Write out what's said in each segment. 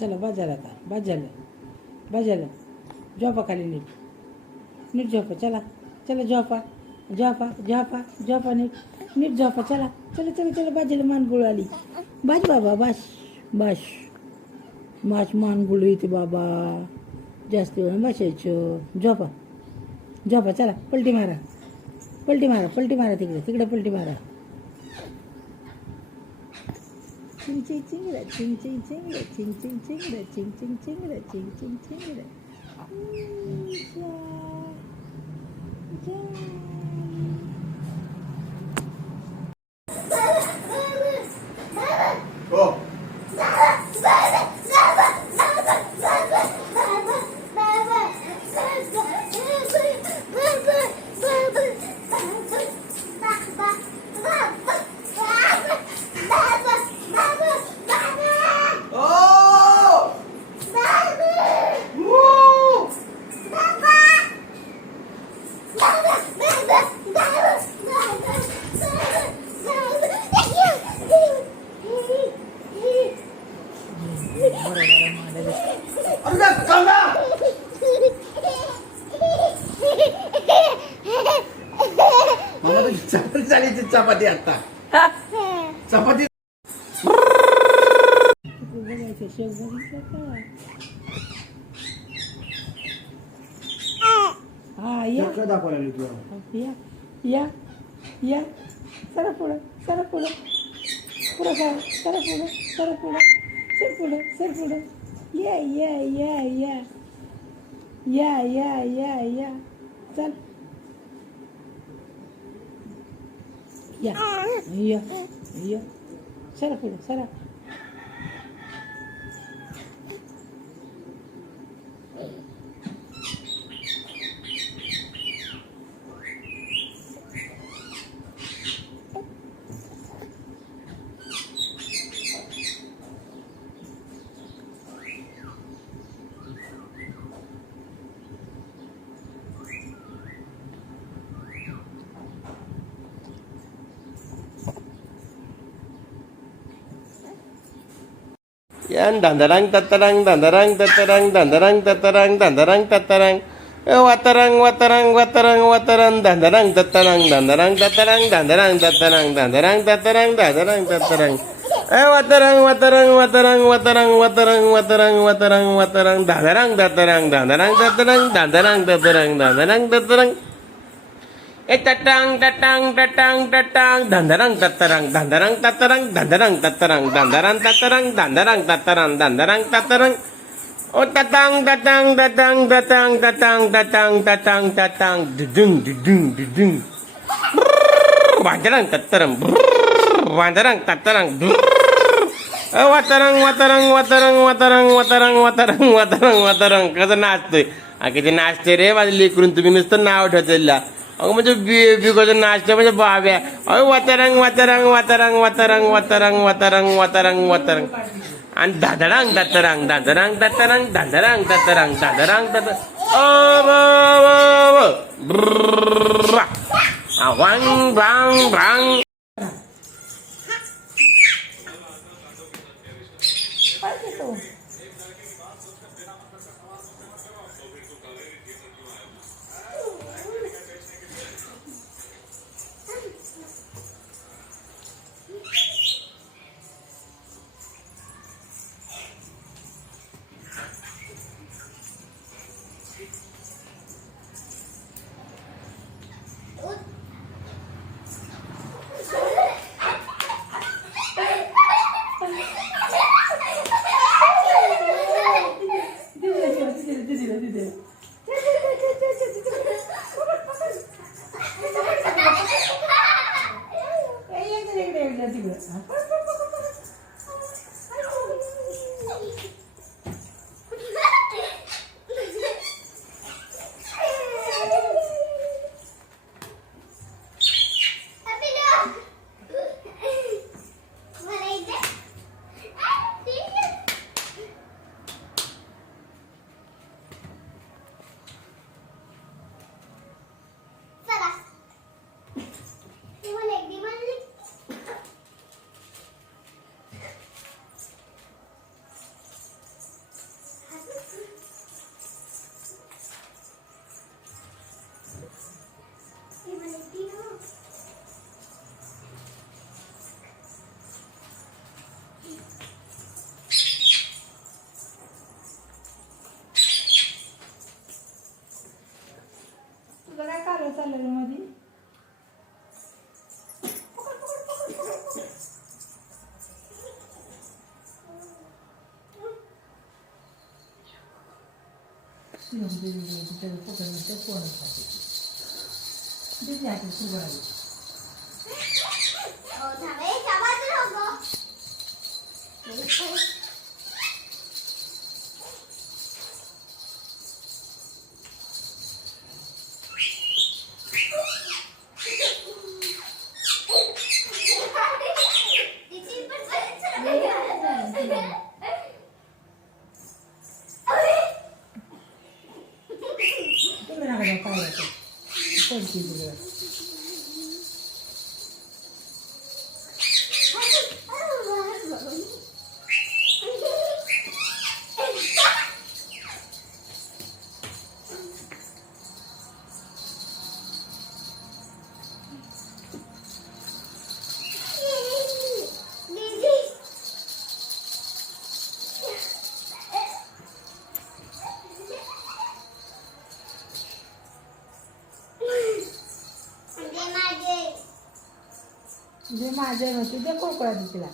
चला बस झालं आता, बस झालं, बस झालं. झोपा खाली नीट, नीट झोपा. चला चला झोपा, झोपा झोपा झोपा, नीट नीट झोपा. चला चला चला चला, बाजीला मानगुळ आली. बस बाबा, बस बस बस, मानगुळ येते बाबा, जास्त वेळ बसायचं. झोपा झोपा. चला पलटी मारा, पलटी मारा, पलटी मारा, तिकडे तिकडे पलटी मारा. चिंग चिंग चिंगडा, चिंग चिंग चिंगडा, चिंग चिंग चिंगडा, चिंग चिंग चिंगडा, चिंग चिंग चिंगडा. चपाती आता चपाती या या या, सरा पुढं, सरा पुढं, पुढं सर, सरा पुढं, सरा पुढं, सर पुढं, सर पुढं. या या या या या या या या, चल या या या, सरा पुढं, सरा. yan dandarang tatarang dandarang tatarang dandarang tatarang dandarang tatarang watarang watarang watarang watarang dandarang tatarang dandarang tatarang dandarang tatarang dandarang tatarang dandarang tatarang watarang watarang watarang watarang watarang watarang watarang watarang dandarang tatarang dandarang tatarang dandarang tatarang dandarang tatarang tatang tatang tatang tatang dandarang tatarang dandarang tatarang dandarang tatarang dandarang tatarang dandarang tatarang dandarang tatarang tatang tatang tatang tatang tatang tatang tatang tatang dudung dudung dudung bandarang tatarang bandarang tatarang watarang watarang watarang watarang watarang watarang watarang watarang कसं नाचतोय किती नाचते रे माझं लेकरून तुम्ही नुसतं नाव ठेवलेला अगं म्हणजे बिकोचं नाचतं म्हणजे बाब्या अरे वातारंग वातारंग वातारंग वातारंग वातारंग वातारंग वातारंग वातारंग आणि दादरांग दातरांग दादरांग दातरांग दादरांग दातरांग दादरांग दात वांग भांग भांग. त्याला पकडून ते कोणच खाते तिथे हातात सुरू आली तुम्ही नका जाऊ पाहिलं पडती तिकडं जे माझ्या म्हणते ते कोकळा तिला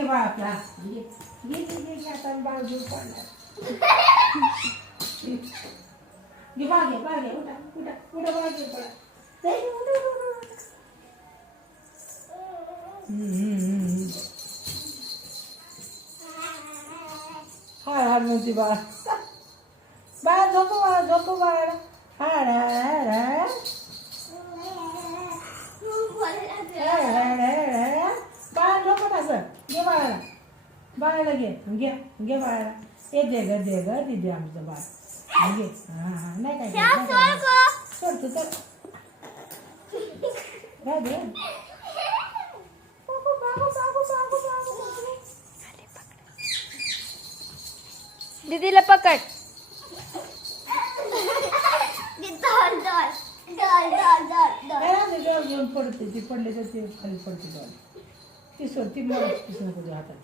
बाळ आपला बाळ घेऊन पडणार बागे उठा उठा उठा बाळ घेऊन पडा हाड हाड म्हणते बाळा बाळा झोपो बाळा हाड हाड हाड बाळा झोपत असं घे बाळाला घे बाळाला हे दे ग दिदी आमचं बाळ घे हां नाही काय सोडतो तर दे दीदीला पकड घेऊन पडते ती पडले तर ती खाली पडते डॉल ती सोड ती मला नको हातात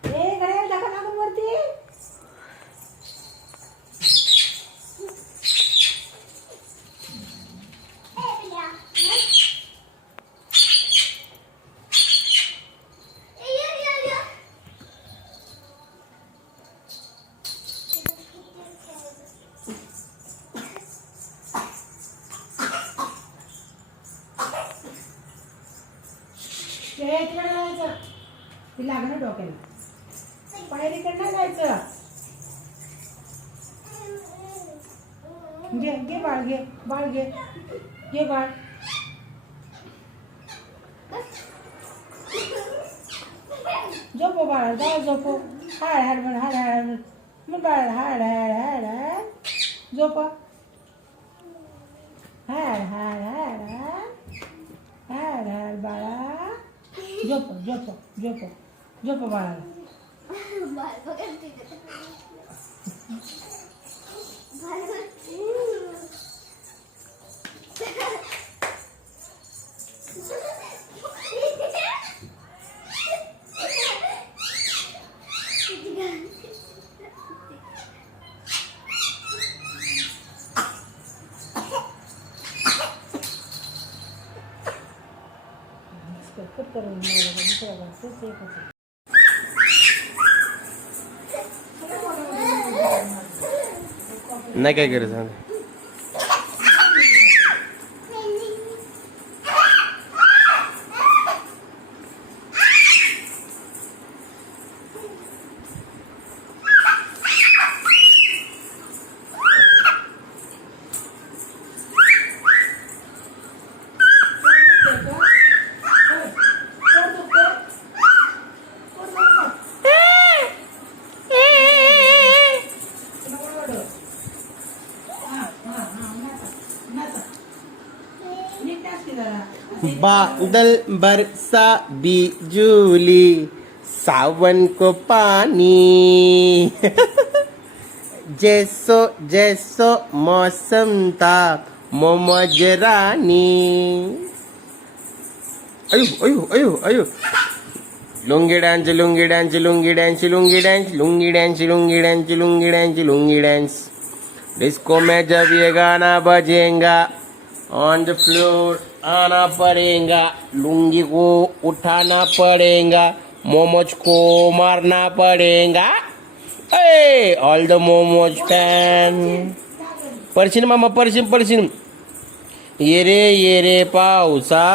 तिच्या दाखव वरती ती लागणार डोक्याला पायरीकडनं जायचं घे बाळ घे बाळ झोपो बाळा जाऊ झोपो हाड मग बाळ हाड झोपा हाड बाळा झोप बाळाला करून नाही काय करायचं बादल बरसा बिजुली सावन को पानी जैसो जैसो मौसम था मोमोज रानी अयो अयो अयो अयो lungi dance lungi dance lungi dance lungi dance lungi dance lungi dance lungi dance lungi dance disco में जब ये गाना बजेगा ऑन द फ्लोर आना पड़ेगा लुंगी को उठाना पड़ेगा मोमोज को मारना पड़ेगा ऑल द मोमोज फैन परशीन मामा परशीन ये रे पावसा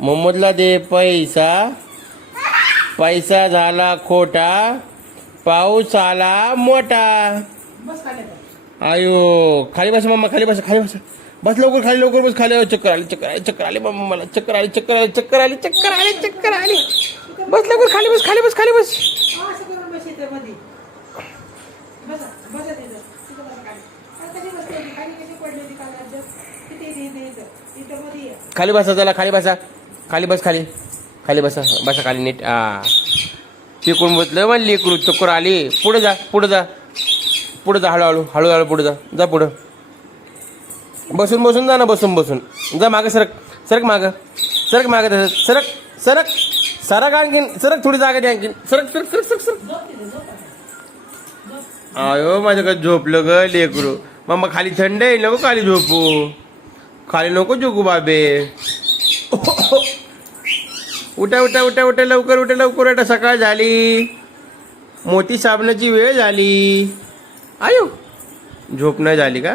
मोमोजला दे पैसा पैसा झाला खोटा पाऊस आला मोठा बस खाली आता. आयो खाली बसा मम्मा खाली बसा बस लवकर खाली लवकर बस खाली चक्कर आली मम्मा मला चक्कर आली बस लवकर खाली बस असं करून बस इथं मध्ये. बसा तिथं बसा खाली. आता कशी बसली होती? खाली कशी पडली होती काल राज्यात? इथं मध्ये ये. खाली बसा चला खाली बसा खाली नीट तिकडून बसलं मग लेकरू चक्कर आली पुढे जा हळूहळू पुढे जा पुढं बसून जा ना बसून जा मागे सरक मागे तसं सरक आणखीन सरक थोडी जागा दे आणखीन सरक आयो माझ्याकडे झोपलं ग लेकरू मम्मा खाली थंड आहे नको खाली नको झोपू बाबे उठा लवकर सकाळ झाली मोती साबणाची वेळ झाली आयो झोप नाही झाली का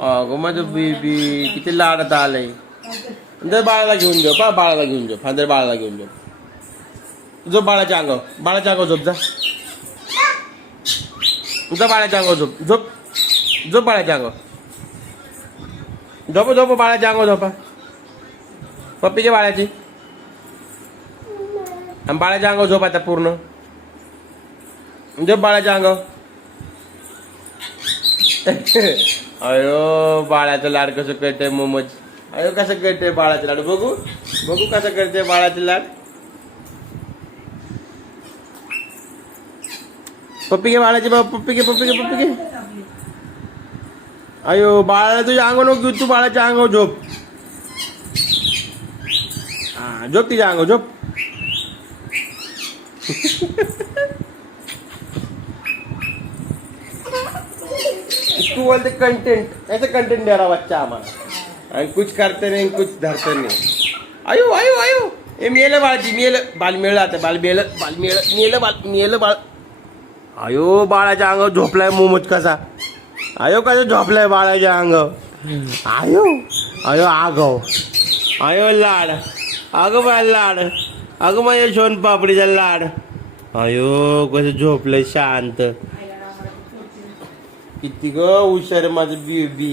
अगं माझं बेबी किती लाडत आलंय जर बाळाला घेऊन जाऊ फादर बाळाला घेऊन जाऊ झोप बाळाच्या अंगावर झोप जा बाळाच्या अंगावर झोप बाळाच्या अंगावर झोप बाळाच्या अंगावर झोपा पप्पीच्या बाळाची आणि बाळाच्या अंगावर झोप आता पूर्ण झोप बाळाच्या अंगावर अयो बाळाचं लाड कसं करते मोमोज अयो कसं करते बाळाचं लाड बघू कसं करते बाळाचं लाड पप्पी घे बाळाची पप्पी घे अयो बाळाला तुझ्या अंगावर नको घेऊ तू बाळाच्या अंगावर झोप झोप तिच्या अंगावर झोप तू बोलते कंटेंट ऐसा कंटेंट दे रहा बच्चा हमारा आणि कुछ करते नहीं कुछ धरते नहीं आयो ए मेलं बाळाची बाल मेलं बाळ आयो बाळाच्या अंगावर झोपलाय मोमोज कसा कसा झोपलाय बाळाच्या अंगावर आयो आगो लाड अगं बाळ लाड अगं माझ्या सोन पापडीचा लाड अयो कसं झोपलंय शांत किती ग हुशार माझं बेबी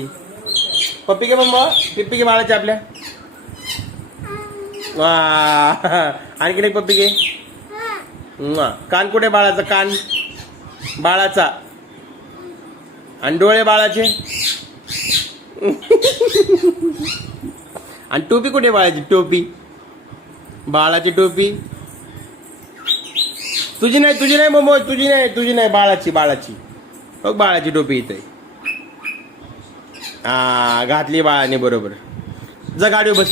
पप्पी घे मम्मा पिप्पी घे बाळाच्या आपल्या आणखी एक पप्पी घे कान कुठे बाळाचा बाळाचा आणि डोळे बाळाचे आणि टोपी कुठे बाळाची बाळाची टोपी तुझी नाही मम्मा तुझी नाही बाळाची बघ बाळाची टोपी इथे घातली बाळाने बरोबर जा गाडीवर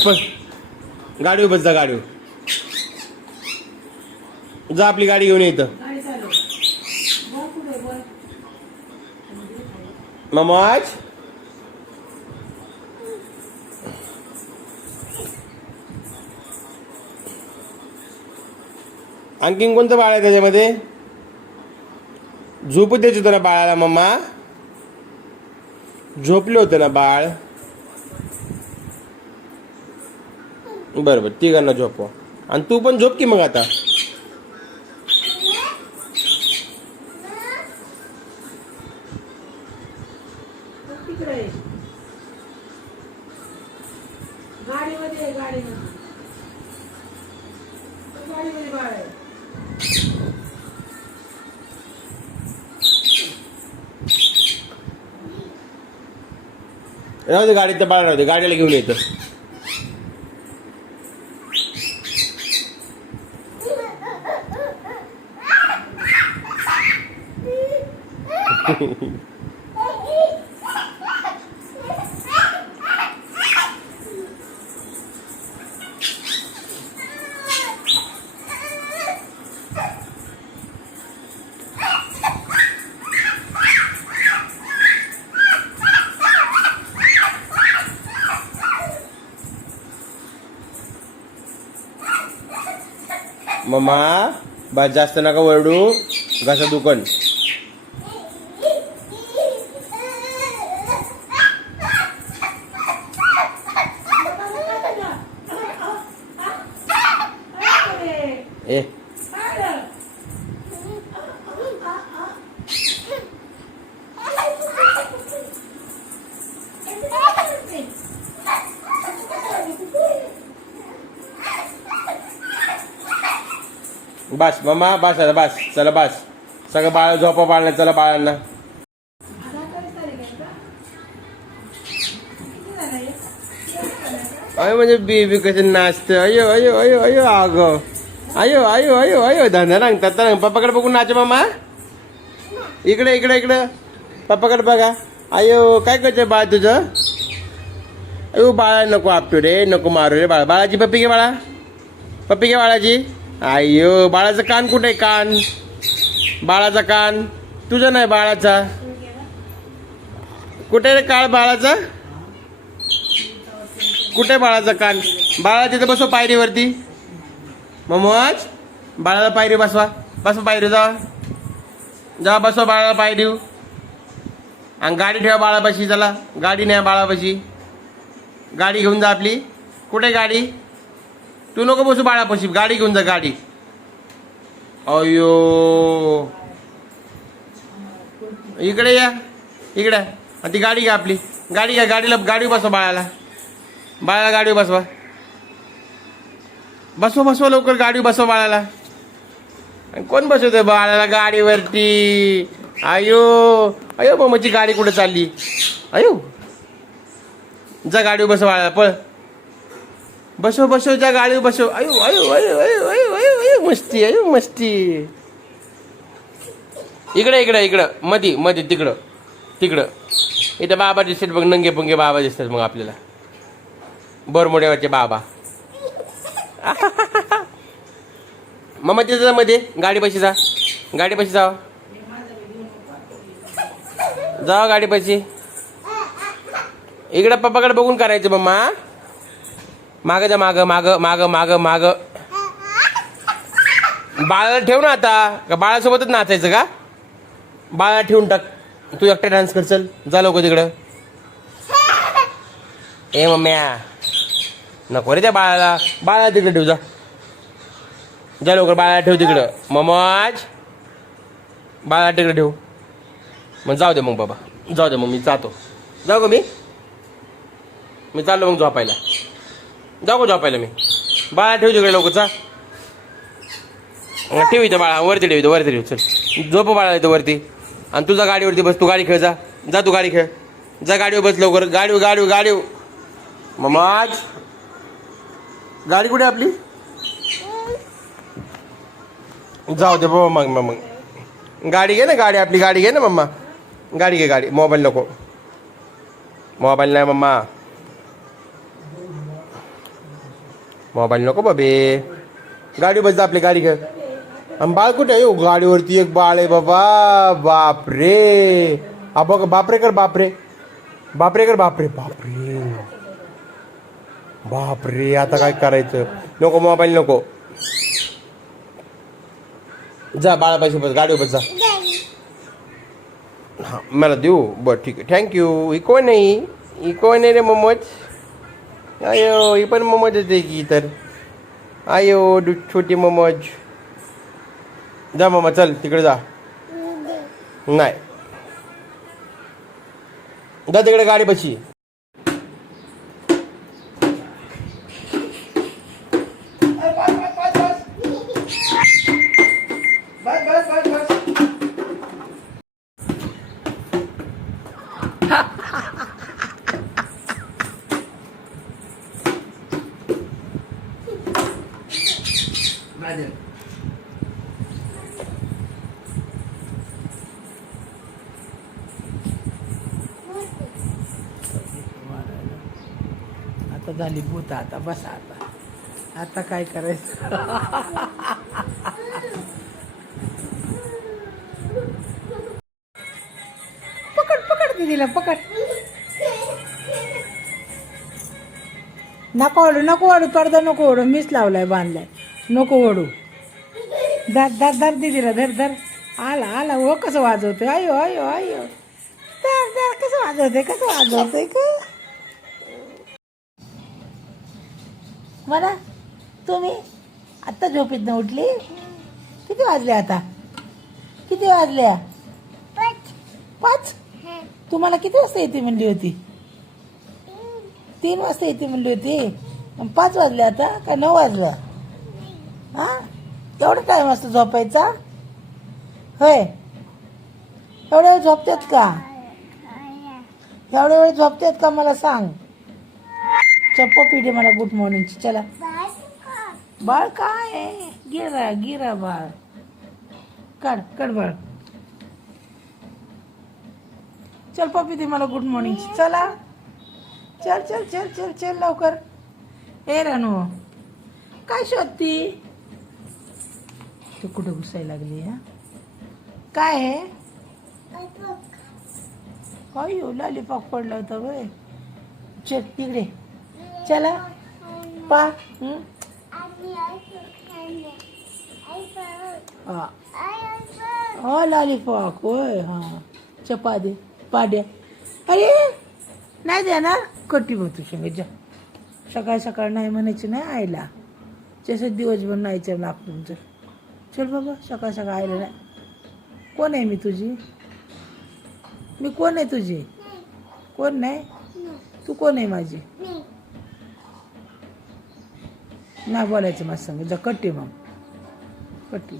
बस जा गाडीवर जा आपली गाडी घेऊन येतं ममाज आणखीन कोणतं बाळ आहे त्याच्यामध्ये झोपू द्यायचं होतं ना बाळाला मम्मा झोपले होते ना बाळ बरोबर तिघांना झोपवा आणि तू पण झोप की मग आता गाडीमध्ये बाळ आहे राहू दे गाडीत बाळ राहू दे गाडीला घेऊन येतं मम्मा बस जास्त नका वरडू घसा दुखन. ए बस मम्मा बस आता बस चला बस सगळं बाळ झोपा पाळणं चला बाळांना. अयो म्हणजे बेबी कसे नाचते अयो अयो अयो अयो अग अयो अयो अयो अयो धंदा रंगतात रंग पप्पाकडे बघून नाच मामा. इकडे इकडे इकडे पप्पाकडे बघा. अयो काय करते बाळ तुझं. अयो बाळा नको आपटू रे नको मारू रे बाळा. बाळाची पप्पी घे बाळा पप्पी घे बाळाची. अयो बाळाचं कान कुठे आहे कान बाळाचा कान तुझं नाही बाळाचा कुठे रे काळ बाळाचा कुठे बाळाचा कान. बाळा तिथं बसव पायरीवरती ममोज बाळाला पायरी बसवा बसवा पायरी जा बसवा बाळाला पायरी आणि गाडी ठेवा बाळापाशी. चला गाडी नाही बाळापाशी गाडी घेऊन जा आपली. कुठे गाडी तू नको बसू बाळापाशी गाडी घेऊन जा गाडी. अयो इकडे या इकडे आणि ती गाडी घ्या आपली गाडी घ्या गाडीला गाडी बसवा बाळाला बाळाला गाडी बसवा बसवा बसवा लवकर गाडी बसवा बाळाला. कोण बसवतोय बाळाला गाडीवरती. अयो अयो मम्मीची गाडी कुठे चालली. अयो जा गाडीवर बसव बाळाला पळ बसव बसव जा गाडीवर बसव. अयो अयो अयो अयो अयो अयो अयो मस्ती अयो मस्ती. इकडे इकडे इकडं मधी मधी तिकडं तिकडं इथं बाबा दिसतात बघ नंगे पुंगे बाबा दिसतात मग आपल्याला बोरमोड्यावरचे बाबा. मम्मा तिथं मध्ये गाडीपाशी जा गाडीपाशी जाव जावा गाडीपाशी. इकडं पप्पाकडे बघून करायचं मम्मा. माग जा माग माग माग माग माग. बाळाला ठेव ना आता का बाळासोबतच नाचायचं का. बाळाला ठेवून टाक तू एकटा डान्स कर चल जा लवकर तिकडं. ए मम्म्या नको रे त्या बाळाला तिकडे ठेव जा जा लवकर बाळाला ठेव तिकडं. मम्माज बाळाला तिकडे ठेव मग जाऊ दे मग बाबा जाऊ दे मग मी जातो. जाऊ का मी चाललो मग झोपायला. जाऊ का झोपायला मी. बाळा ठेव तिकडे लवकर चा ठेव इथं बाळा वरती ठेव वरती ठेव चल झोप बाळा इथं वरती. आणि तुझा गाडीवरती बस तू गाडी खेळ जा जा तू गाडी खेळ जा गाडीवर बस लवकर गाडीवर गाडीवर गाडीवर. मम्माज गाडी कुठे आपली. जाऊ दे बाबा मग मग गाडी घे ना गाडी आपली गाडी घे ना मम्मा गाडी घे गाडी. मोबाईल नको मोबाईल नाही मम्मा मोबाईल नको बाबे गाडी बस जा आपली गाडी घे. आणि बाळ कुठे आहे गाडीवरती एक बाळ आहे बाबा. बापरे हा बघ बापरे कर बापरे बापरे कर बापरे बापरे बापरे. आता काय करायचं नको मोबाईल नको जा बाळापाशी बस गाडीवर बस जा. हां मला देऊ बरं ठीक आहे थँक्यू. ही कोण नाही ही कोण आहे रे मोमोज. अयो ही पण मोमोजच आहे की तर. अयो छोटी मोमोज जा मामा चल तिकडे जा. नाही जा तिकडे गाडीपाशी. आता झाली भूत आता बसा आता काय करायचं. पकड पकड दीदीला पकड. नको ओढू पडदा नको ओढू मीच लावलाय बांधलाय नको ओढू धर धर धर दीदीला धर धर. आला आला हो कसं वाजवतोय. अयो अयो अयो. धर धर कसं वाजवतोय का म्हणा. तुम्ही आत्ता झोपेतनं उठली. किती वाजले आता? किती वाजल्या? 5. तुम्हाला किती वाजता येते म्हणली होती? 3 वाजता येते म्हणली होती. 5 वाजले आता का 9 वाजलं? हा एवढा टाईम असतो झोपायचा होय? एवढ्या वेळ झोपतात का? एवढ्या वेळ झोपतात का मला सांग. चप्पा पिढे मला गुड मॉर्निंगची. चला बाळ काय आहे? गिरा गिरा बाळ. काढ काढ बाळ. चल पप्पी दे मला गुड मॉर्निंगची. चला चल चल चल चल चल लवकर. ए रानू काय शोधती? तू कुठं घुसायला लागली? हा काय आहे? अयो लॉलीपॉप पडला होता वय. चल तिकडे चला पा. हा लॉलीपॉप होय. हा चपा दे पाड्या. अरे नाही देणार कटी बघ तू शेंग जा. सकाळ सकाळ नाही म्हणायची नाही आईला. जसं दिवसभर नाहीचं ना आपण. चल बाबा सकाळ सकाळ आईला नाही. कोण आहे मी तुझी? मी कोण आहे तुझी? कोण नाही? तू कोण आहे माझी? नाही बोलायचं माझं संग. जा कट्टी मग कट्टी.